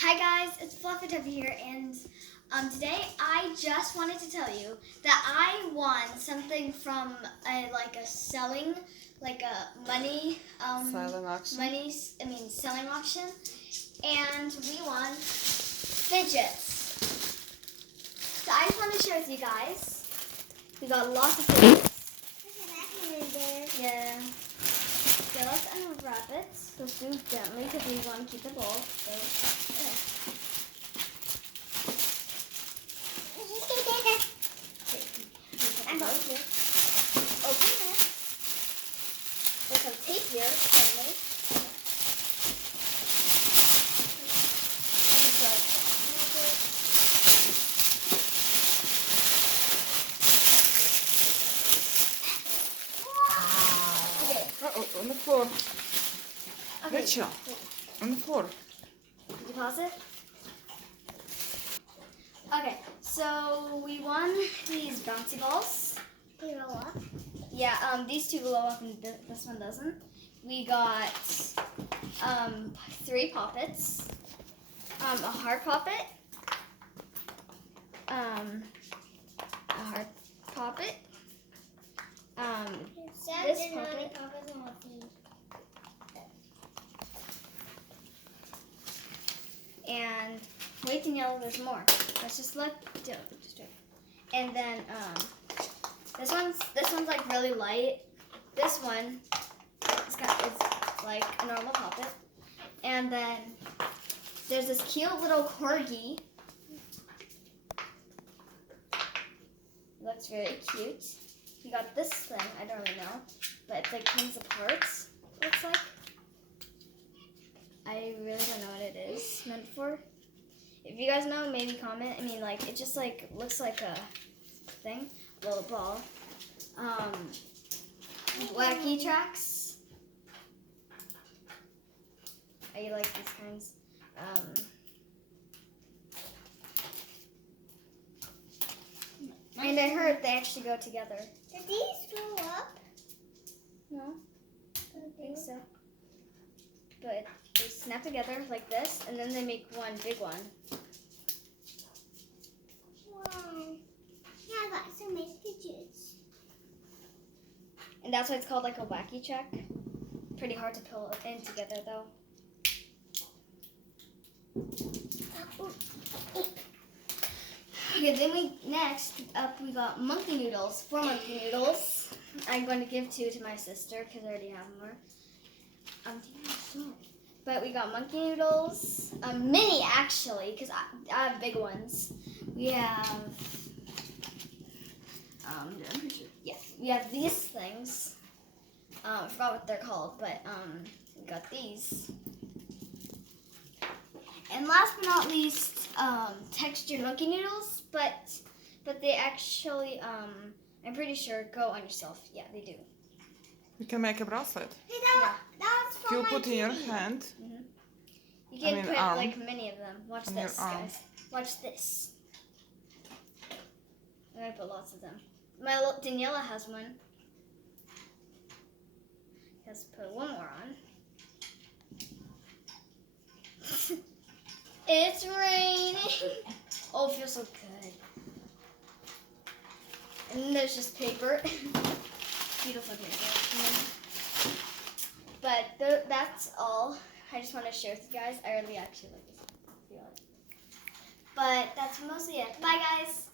Hi guys, it's Fluffy here, and today I just wanted to tell you that I won something from a selling money Silent auction. selling auction, and we won fidgets. So I just want to share with you guys. We got lots of fidgets. Yeah. So let's unwrap it. Let's do it gently because we want to keep the ball. So, yeah. I'm going here. Open it. There's some tape here, finally. Oh, on the floor. Okay. Rachel, on the floor. Did you pause it? Okay, so we won these bouncy balls. They roll up? Yeah, these two blow up and this one doesn't. We got 3 poppets, a heart poppet, this poppet, and wait and yellow, there's more. Let's just and then this one's like really light. This one it's like a normal poppet. And then there's this cute little corgi. It looks very cute. You got this thing, I don't really know, but it's like comes apart, looks like. I really don't know what it is meant for. If you guys know, maybe comment. I mean, like, it just like looks like a thing, a little ball. Wacky tracks. I like these kinds. And I heard they actually go together. Do these grow up? No, I don't think so. But they snap together like this, and then they make one big one. Wow. Yeah, I got some nice fidgets. And that's why it's called like a wacky check. Pretty hard to pull it in together though. Okay, then next up we got monkey noodles. 4 monkey noodles. I'm going to give 2 to my sister because I already have more. But we got monkey noodles, mini actually, because I have big ones. We have, we have these things. I forgot what they're called, but we got these. And last but not least, textured monkey noodles, but they actually, I'm pretty sure go on yourself. Yeah, they do. You can make a bracelet. Hey, that's for You'll my put in your kitty. hand. Mm-hmm. You can put arm. like many of them. Watch On this, your arm. guys. Watch this. I'm gonna put lots of them. My little Daniela has one. Let's put one more on. It's raining. Oh, it feels so good. And then there's just paper. Beautiful paper. But that's all. I just want to share with you guys. I really actually like this. But that's mostly it. Bye, guys.